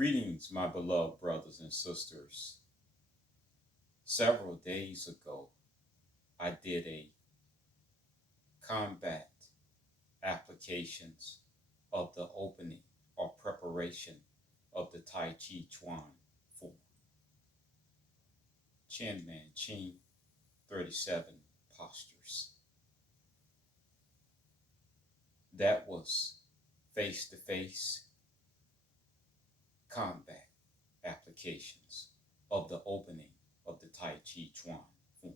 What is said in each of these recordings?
Greetings, my beloved brothers and sisters. Several days ago, I did a combat applications of the opening or preparation of the Tai Chi Chuan form. Chin Man Chin, 37 postures. That was face-to-face combat applications of the opening of the Tai Chi Chuan form.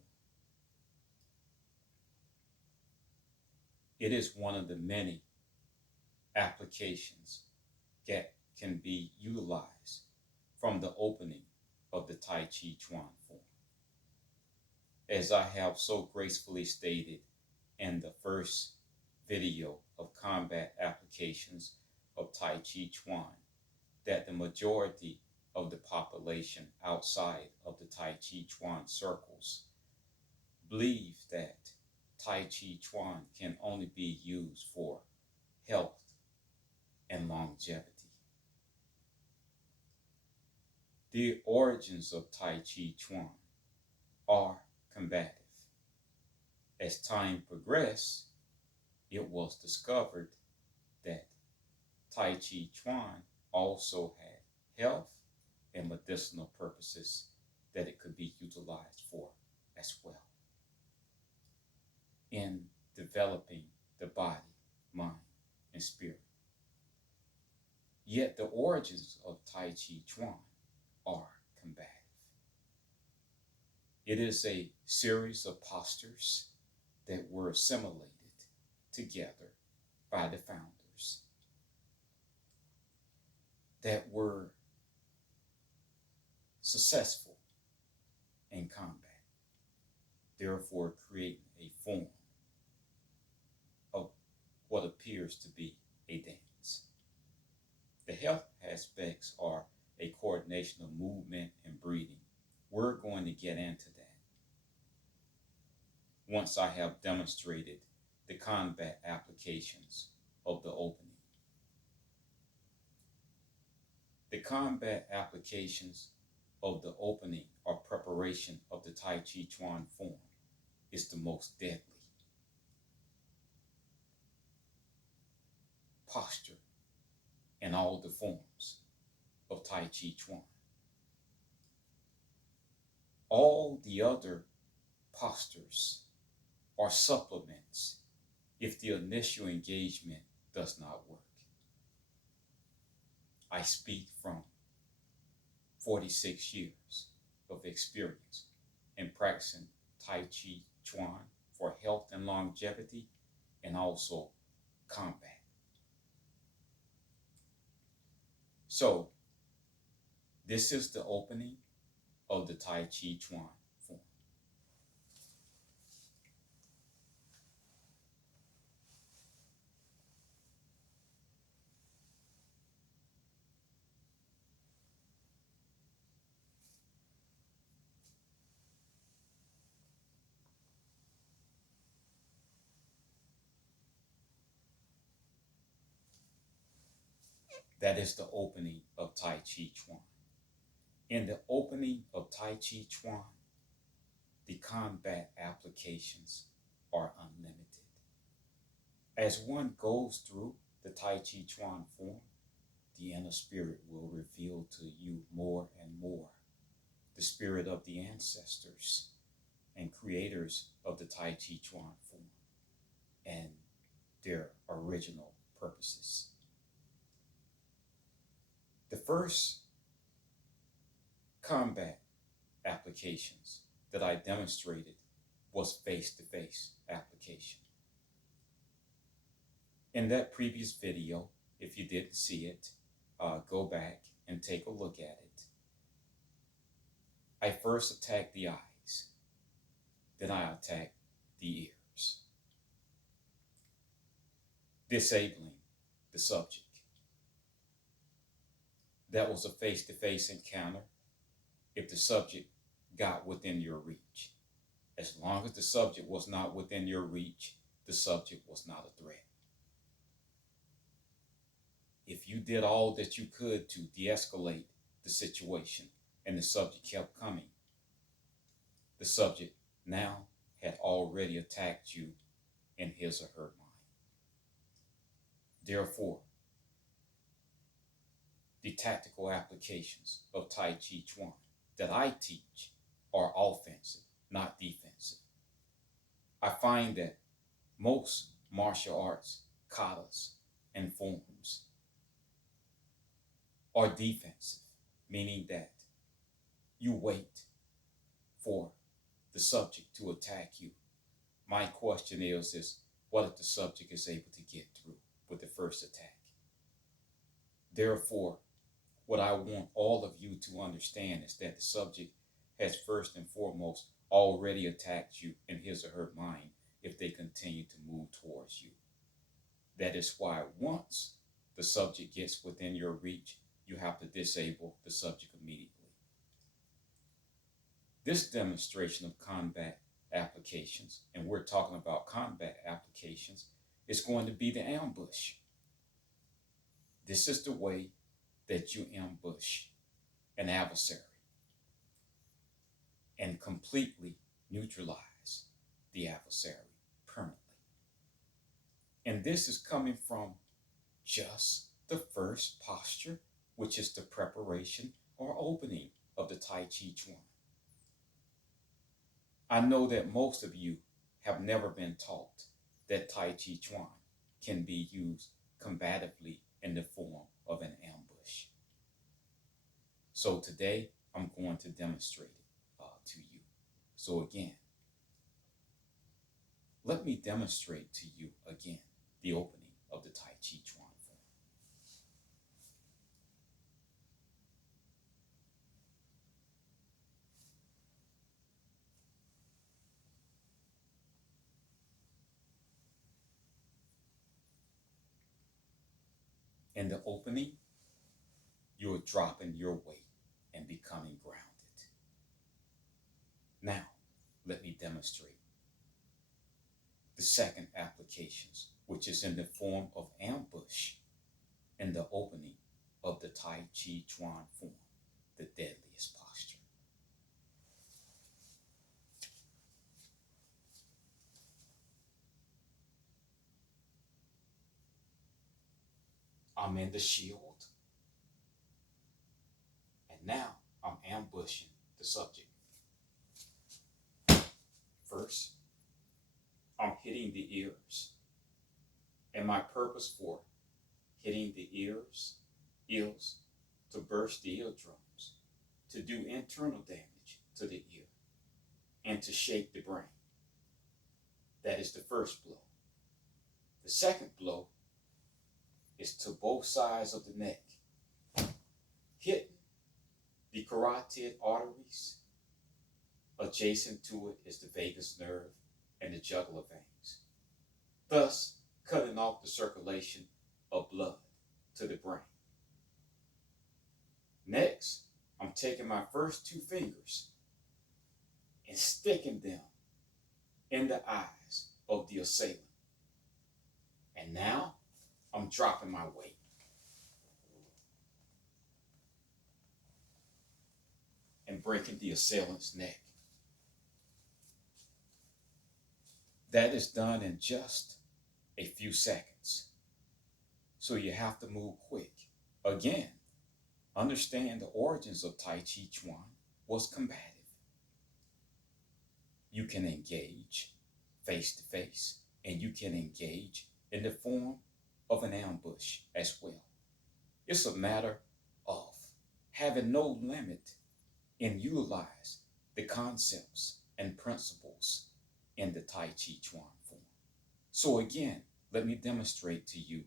It is one of the many applications that can be utilized from the opening of the Tai Chi Chuan form. As I have so gracefully stated in the first video of combat applications of Tai Chi Chuan, that the majority of the population outside of the Tai Chi Chuan circles believe that Tai Chi Chuan can only be used for health and longevity. The origins of Tai Chi Chuan are combative. As time progressed, it was discovered that Tai Chi Chuan also had health and medicinal purposes that it could be utilized for as well in developing the body, mind, and spirit. Yet the origins of Tai Chi Chuan are combative. It is a series of postures that were assimilated together by the founders that were successful in combat, therefore creating a form of what appears to be a dance. The health aspects are a coordination of movement and breathing. We're going to get into that once I have demonstrated the combat applications of the opening. The combat applications of the opening or preparation of the Tai Chi Chuan form is the most deadly posture in all the forms of Tai Chi Chuan. All the other postures are supplements if the initial engagement does not work. I speak from 46 years of experience in practicing Tai Chi Chuan for health and longevity and also combat. So, this is the opening of the Tai Chi Chuan form. That is the opening of Tai Chi Chuan. In the opening of Tai Chi Chuan, the combat applications are unlimited. As one goes through the Tai Chi Chuan form, the inner spirit will reveal to you more and more the spirit of the ancestors and creators of the Tai Chi Chuan form and their original purposes. The first combat applications that I demonstrated was face-to-face application. In that previous video, if you didn't see it, go back and take a look at it. I first attacked the eyes, then I attacked the ears, disabling the subject. That was a face-to-face encounter if the subject got within your reach. As long as the subject was not within your reach, the subject was not a threat. if you did all that you could to de-escalate the situation and the subject kept coming, the subject now had already attacked you in his or her mind. Therefore, the tactical applications of Tai Chi Chuan that I teach are offensive, not defensive. I find that most martial arts katas and forms are defensive, meaning that you wait for the subject to attack you. My question is what if the subject is able to get through with the first attack? Therefore, what I want all of you to understand is that the subject has first and foremost already attacked you in his or her mind if they continue to move towards you. That is why once the subject gets within your reach, you have to disable the subject immediately. This demonstration of combat applications, and we're talking about combat applications, is going to be the ambush. This is the way that you ambush an adversary and completely neutralize the adversary permanently. And this is coming from just the first posture, which is the preparation or opening of the Tai Chi Chuan. I know that most of you have never been taught that Tai Chi Chuan can be used combatively in the form of an ambush. So today, I'm going to demonstrate it to you. So again, let me demonstrate to you again the opening of the Tai Chi Chuan form. In the opening, you're dropping your weight and becoming grounded. Now, let me demonstrate the second applications, which is in the form of ambush in the opening of the Tai Chi Chuan form, the deadliest posture. I'm in the shield, and now I'm ambushing the subject. First, I'm hitting the ears, and my purpose for hitting the ears is to burst the eardrums, to do internal damage to the ear, and to shake the brain. That is the first blow. The second blow is to both sides of the neck, hitting the carotid arteries. Adjacent to it is the vagus nerve and the jugular veins, thus cutting off the circulation of blood to the brain. Next, I'm taking my first two fingers and sticking them in the eyes of the assailant. And now I'm dropping my weight. And breaking the assailant's neck. That is done in just a few seconds. So you have to move quick. Again, understand the origins of Tai Chi Chuan was combative. You can engage face to face, and you can engage in the form of an ambush as well. It's a matter of having no limit and utilize the concepts and principles in the Tai Chi Chuan form. So again, let me demonstrate to you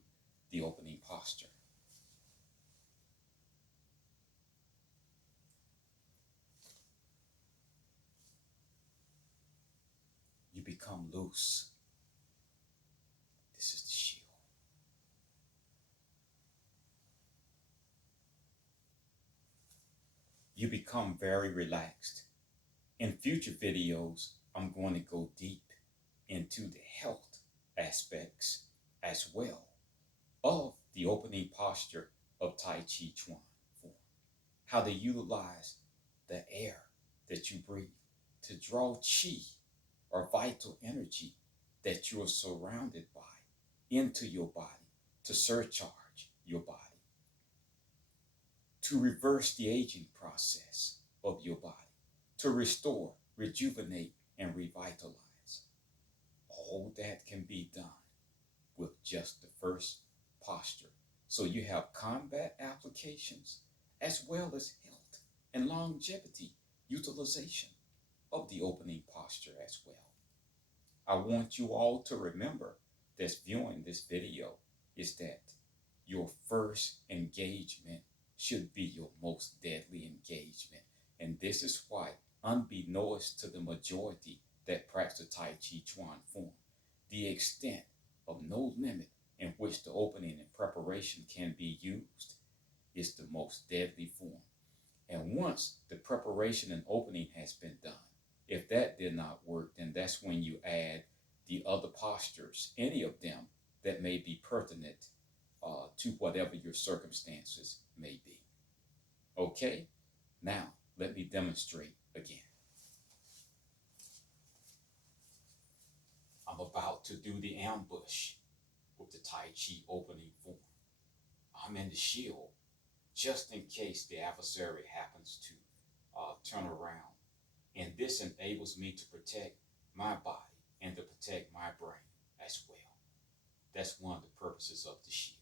the opening posture. You become loose. This is the shield. You become very relaxed. In future videos, I'm going to go deep into the health aspects as well of the opening posture of Tai Chi Chuan form. How to utilize the air that you breathe to draw chi or vital energy that you are surrounded by into your body to surcharge your body, to reverse the aging process of your body, to restore, rejuvenate, and revitalize. All that can be done with just the first posture. So you have combat applications as well as health and longevity utilization of the opening posture as well. I want you all to remember that's viewing this video is that your first engagement should be your most deadly engagement. And this is why, unbeknownst to the majority that practice the Tai Chi Chuan form, the extent of no limit in which the opening and preparation can be used is the most deadly form. And once the preparation and opening has been done, if that did not work, then that's when you add the other postures, any of them that may be pertinent to whatever your circumstances may be. Okay, now let me demonstrate again. I'm about to do the ambush with the Tai Chi opening form. I'm in the shield just in case the adversary happens to turn around. And this enables me to protect my body and to protect my brain as well. That's one of the purposes of the shield.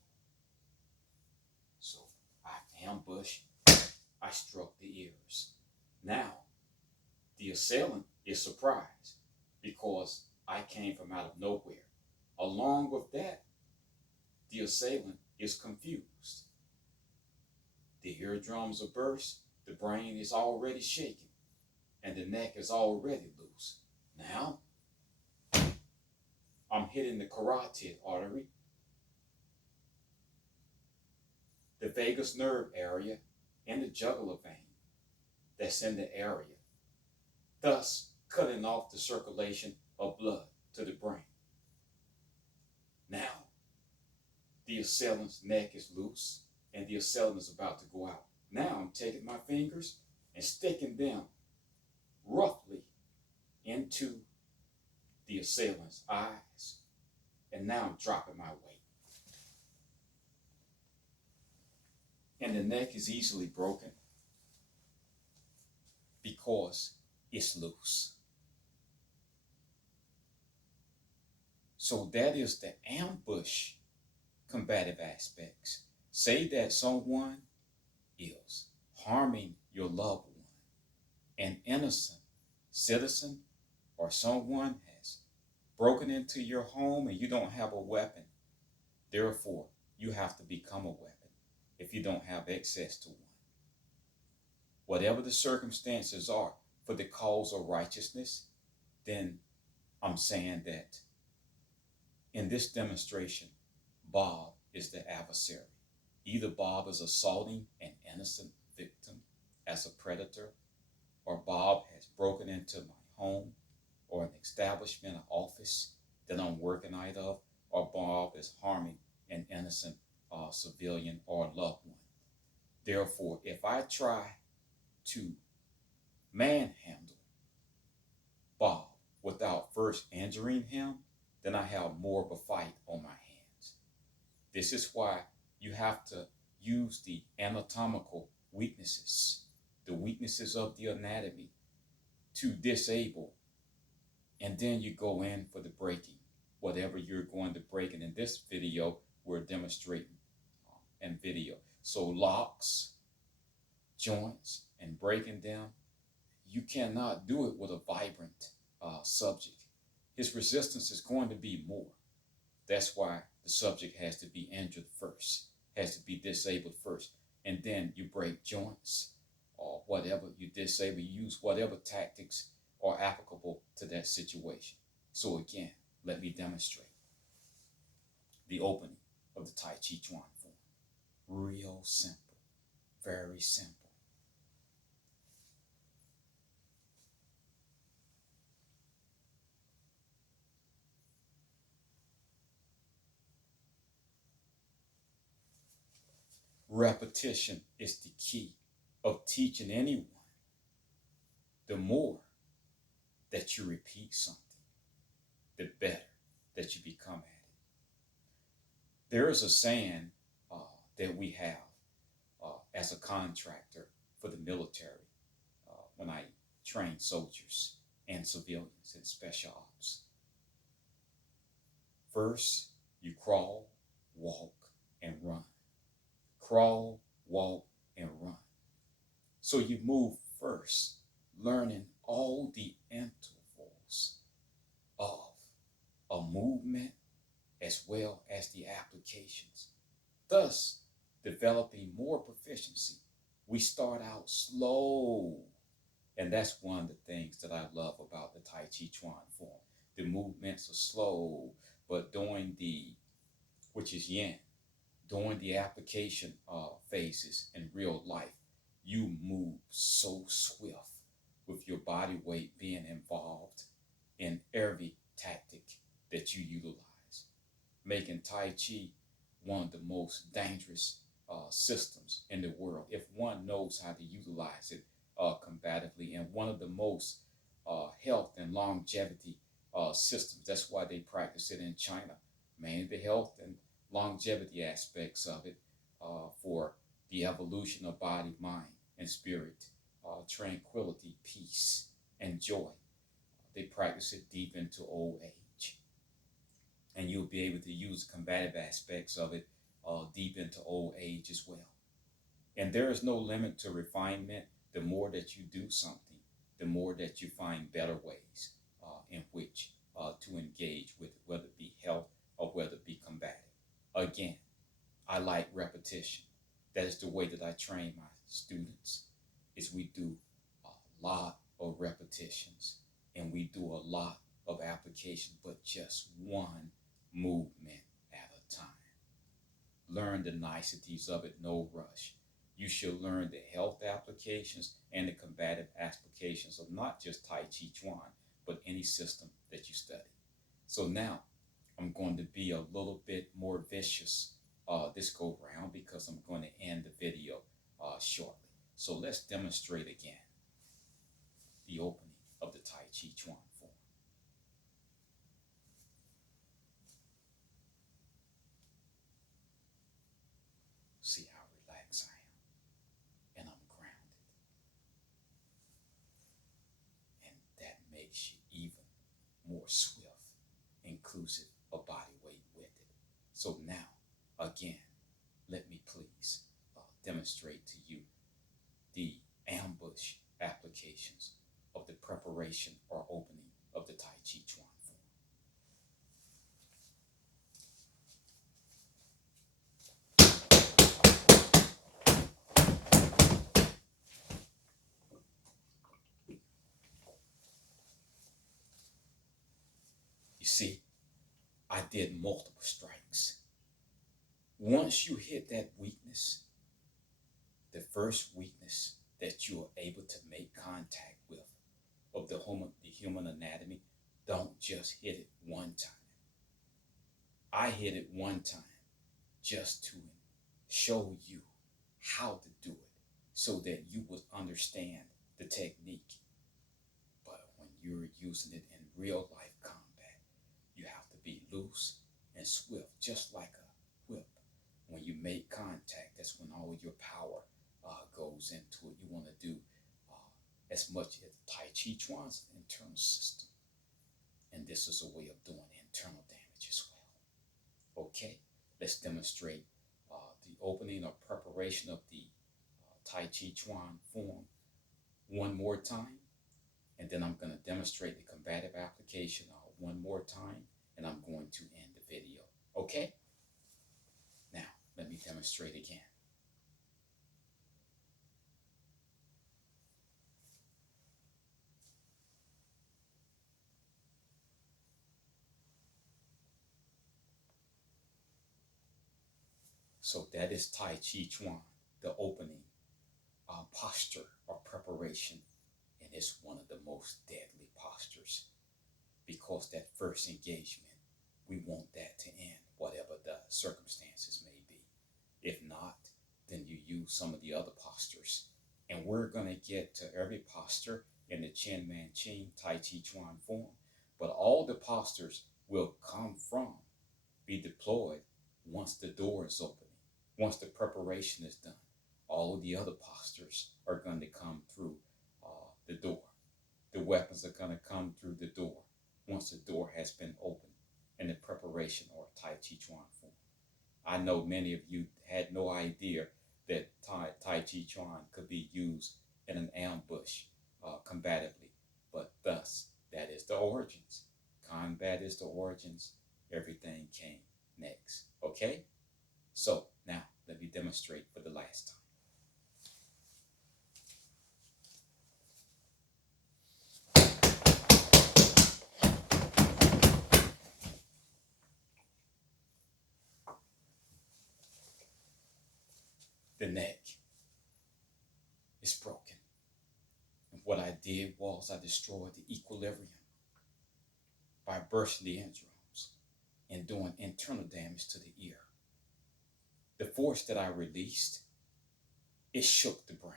So I ambush, I struck the ears. Now, the assailant is surprised because I came from out of nowhere. Along with that, the assailant is confused. The eardrums are burst, the brain is already shaking, and the neck is already loose. Now, I'm hitting the carotid artery, the vagus nerve area, and the jugular vein that's in the area, thus cutting off the circulation of blood to the brain. Now, the assailant's neck is loose, and the assailant is about to go out. Now I'm taking my fingers and sticking them roughly into the assailant's eyes, and now I'm dropping my weight. And the neck is easily broken because it's loose. So that is the ambush combative aspects. Say that someone is harming your loved one, an innocent citizen, or someone has broken into your home and you don't have a weapon. Therefore, you have to become a weapon if you don't have access to one. Whatever the circumstances are for the cause of righteousness, then I'm saying that in this demonstration, Bob is the adversary. Either Bob is assaulting an innocent victim as a predator, or Bob has broken into my home or an establishment, an office that I'm working out of, or Bob is harming an innocent civilian or loved one. Therefore, if I try to manhandle Bob without first injuring him, then I have more of a fight on my hands. This is why you have to use the anatomical weaknesses, the weaknesses of the anatomy to disable, and then you go in for the breaking, whatever you're going to break. And in this video, we're demonstrating and video. So locks, joints, and breaking them, you cannot do it with a vibrant subject. His resistance is going to be more. That's why the subject has to be injured first, has to be disabled first, and then you break joints or whatever you disable. You use whatever tactics are applicable to that situation. So again, let me demonstrate the opening of the Tai Chi Chuan form. Real simple, very simple. Repetition is the key of teaching anyone. The more that you repeat something, the better that you become at it. There is a saying that we have as a contractor for the military when I train soldiers and civilians in special ops. First, you crawl, walk, and run. Crawl, walk, and run. So you move first, learning all the intervals of a movement as well as the applications, thus developing more proficiency. We start out slow, and that's one of the things that I love about the Tai Chi Chuan form. The movements are slow, but which is yin, during the application phases in real life, you move so swift with your body weight being involved in every tactic that you utilize, making Tai Chi one of the most dangerous systems in the world if one knows how to utilize it combatively, and one of the most health and longevity systems. That's why they practice it in China, mainly the health and longevity aspects of it for the evolution of body, mind, and spirit, tranquility, peace, and joy. They practice it deep into old age. And you'll be able to use the combative aspects of it deep into old age as well. And there is no limit to refinement. The more that you do something, the more that you find better ways in which to engage with it, whether it be health or whether it be combative. Again, I like repetition. That is the way that I train my students, is we do a lot of repetitions and we do a lot of application, but just one movement at a time. Learn the niceties of it, no rush. You should learn the health applications and the combative applications of not just Tai Chi Chuan, but any system that you study. So now I'm going to be a little bit more vicious this go round because I'm going to end the video shortly. So let's demonstrate again the opening of the Tai Chi Chuan form. See how relaxed I am, and I'm grounded. And that makes you even more swift, inclusive of body weight with it. So now, again, let me please demonstrate to you the ambush applications of the preparation or opening of the Tai Chi Chuan form. You see, I did multiple strikes. Once you hit that weakness, the first weakness that you are able to make contact with of the human anatomy, don't just hit it one time. I hit it one time just to show you how to do it so that you would understand the technique. But when you're using it in real life combat, you have to be loose and swift, just like a whip. When you make contact, that's when all your power goes into it. You want to do as much as Tai Chi Chuan's internal system. And this is a way of doing internal damage as well. Okay, let's demonstrate the opening or preparation of the Tai Chi Chuan form one more time. And then I'm going to demonstrate the combative application one more time. And I'm going to end the video. Okay? Now, let me demonstrate again. So that is Tai Chi Chuan, the opening posture or preparation. And it's one of the most deadly postures because that first engagement, we want that to end, whatever the circumstances may be. If not, then you use some of the other postures. And we're going to get to every posture in the Chen Man Ching Tai Chi Chuan form. But all the postures will come from, be deployed once the door is opening, once the preparation is done. All of the other postures are going to come through the door. The weapons are going to come through the door once the door has been opened in the preparation or Tai Chi Chuan form. I know many of you had no idea that Tai Chi Chuan could be used in an ambush combatively, but thus, that is the origins. Combat is the origins. Everything came next. Okay? So, now, let me demonstrate for the last time. The neck is broken. And what I did was I destroyed the equilibrium by bursting the eardrums and doing internal damage to the ear. The force that I released, it shook the brain.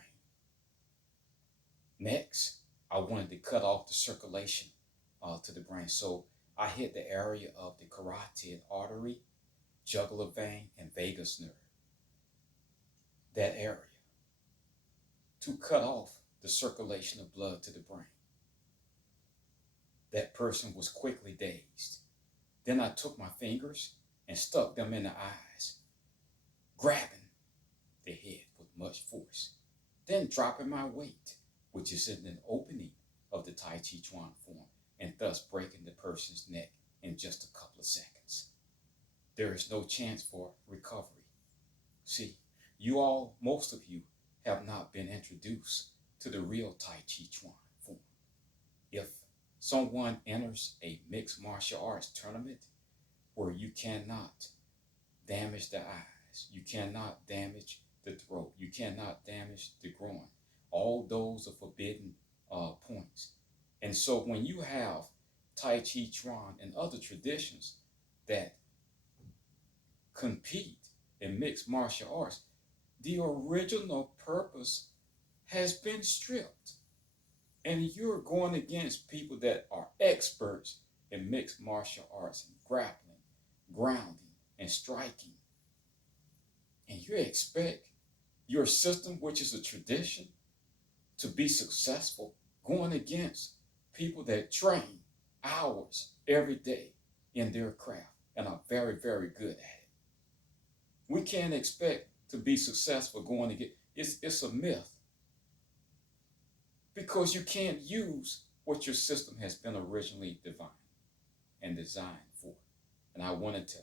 Next, I wanted to cut off the circulation to the brain. So I hit the area of the carotid artery, jugular vein, and vagus nerve. That area to cut off the circulation of blood to the brain. That person was quickly dazed. Then I took my fingers and stuck them in the eyes, grabbing the head with much force, then dropping my weight, which is in an opening of the Tai Chi Chuan form, and thus breaking the person's neck in just a couple of seconds. There is no chance for recovery. See, you all, most of you, have not been introduced to the real Tai Chi Chuan form. If someone enters a mixed martial arts tournament where you cannot damage the eyes, you cannot damage the throat, you cannot damage the groin, all those are forbidden points. And so when you have Tai Chi Chuan and other traditions that compete in mixed martial arts, the original purpose has been stripped. And you're going against people that are experts in mixed martial arts and grappling, grounding, and striking. And you expect your system, which is a tradition, to be successful going against people that train hours every day in their craft and are very, very good at it. We can't expect to be successful going against, it's a myth. Because you can't use what your system has been originally defined and designed for. And I wanted to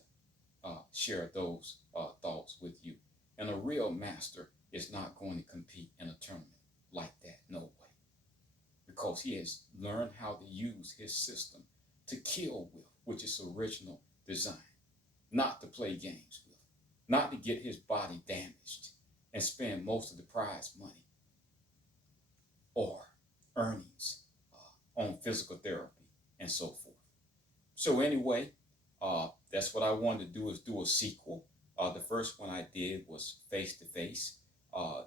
share those thoughts with you. And a real master is not going to compete in a tournament like that, no way. Because he has learned how to use his system to kill with, which is original design, not to play games with, not to get his body damaged and spend most of the prize money or earnings on physical therapy and so forth. So anyway, that's what I wanted to do, is do a sequel. The first one I did was face-to-face,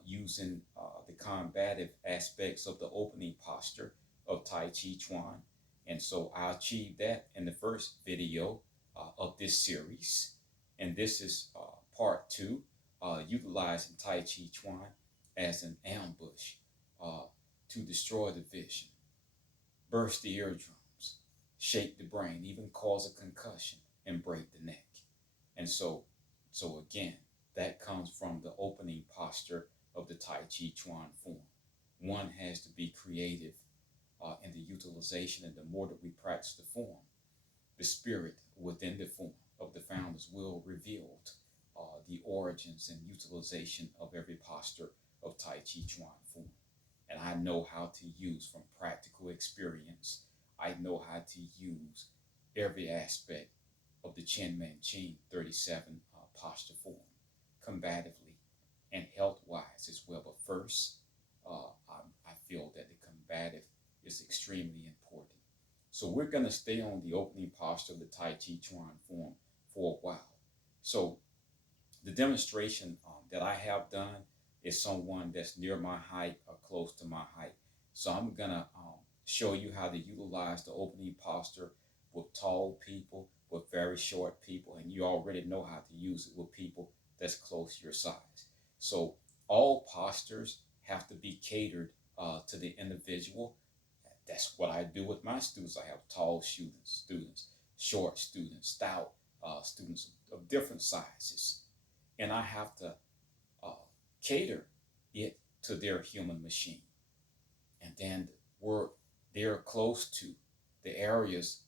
using the combative aspects of the opening posture of Tai Chi Chuan. And so I achieved that in the first video of this series. And this is part 2, utilizing Tai Chi Chuan as an ambush to destroy the vision, burst the eardrums, shake the brain, even cause a concussion, and break the neck. And so again, that comes from the opening posture of the Tai Chi Chuan form. One has to be creative in the utilization, and the more that we practice the form, the spirit within the form of the founders will reveal the origins and utilization of every posture of Tai Chi Chuan form. And I know how to use, from practical experience, I know how to use every aspect of the Chen Man Ching 37 posture form, combatively and health-wise as well. But first, I feel that the combative is extremely important. So we're going to stay on the opening posture of the Tai Chi Chuan form for a while. So the demonstration that I have done is someone that's near my height or close to my height. So I'm gonna show you how to utilize the opening posture with tall people, with very short people, and you already know how to use it with people that's close to your size. So all postures have to be catered to the individual. That's what I do with my students. I have tall students, short students, stout students of different sizes, and I have to uh, cater it to their human machine. And then where they're close to the areas,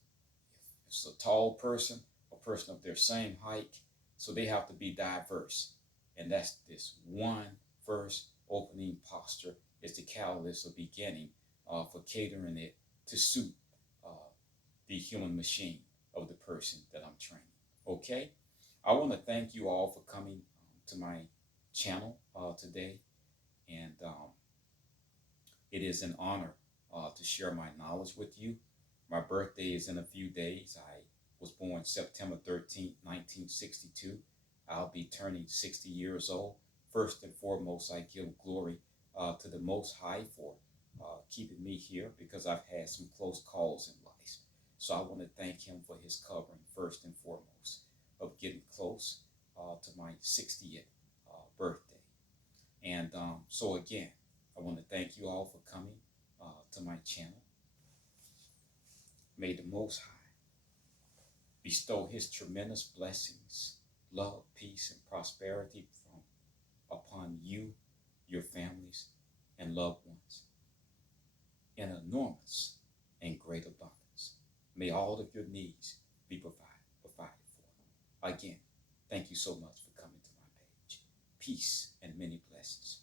if it's a tall person, a person of their same height, so they have to be diverse. And that's this one first opening posture is the catalyst of beginning for catering it to suit uh, the human machine of the person that I'm training. Okay? I want to thank you all for coming to my channel today. And it is an honor to share my knowledge with you. My birthday is in a few days. I was born September 13th, 1962. I'll be turning 60 years old. First and foremost, I give glory to the Most High for keeping me here because I've had some close calls in life. So I want to thank him for his covering first and foremost of getting close to my 60th birthday. And so again, I want to thank you all for coming to my channel. May the Most High bestow his tremendous blessings, love, peace, and prosperity upon you, your families, and loved ones in enormous and great abundance. May all of your needs be provided for. Again, thank you so much for coming to my page. Peace and many blessings.